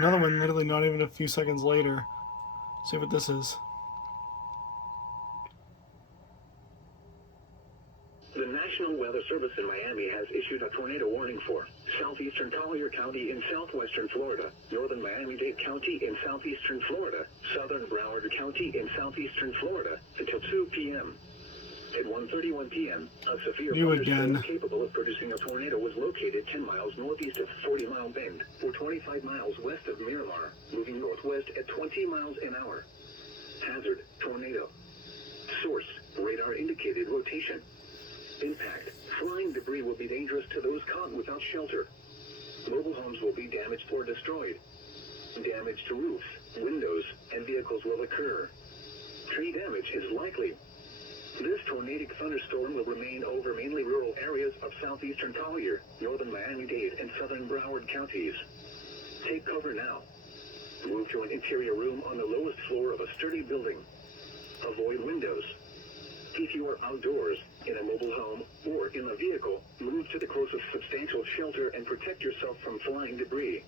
Another one literally not even a few seconds later. See what this is. The National Weather Service in Miami has issued a tornado warning for southeastern Collier County in southwestern Florida, northern Miami-Dade County in southeastern Florida, southern Broward County in southeastern Florida until 2 p.m. At 1:31 p.m., a severe thunderstorm capable of producing a tornado was located 10 miles northeast of 40 Mile Bend, or 25 miles west of Miramar, moving northwest at 20 miles an hour. Hazard: tornado. Source: radar indicated rotation. Impact: flying debris will be dangerous to those caught without shelter. Mobile homes will be damaged or destroyed. Damage to roofs, windows, and vehicles will occur. Tree damage is likely. This tornadic thunderstorm will remain over mainly rural areas of southeastern Collier, northern Miami-Dade, and southern Broward counties. Take cover now. Move to an interior room on the lowest floor of a sturdy building. Avoid windows. If you are outdoors, in a mobile home, or in a vehicle, move to the closest substantial shelter and protect yourself from flying debris.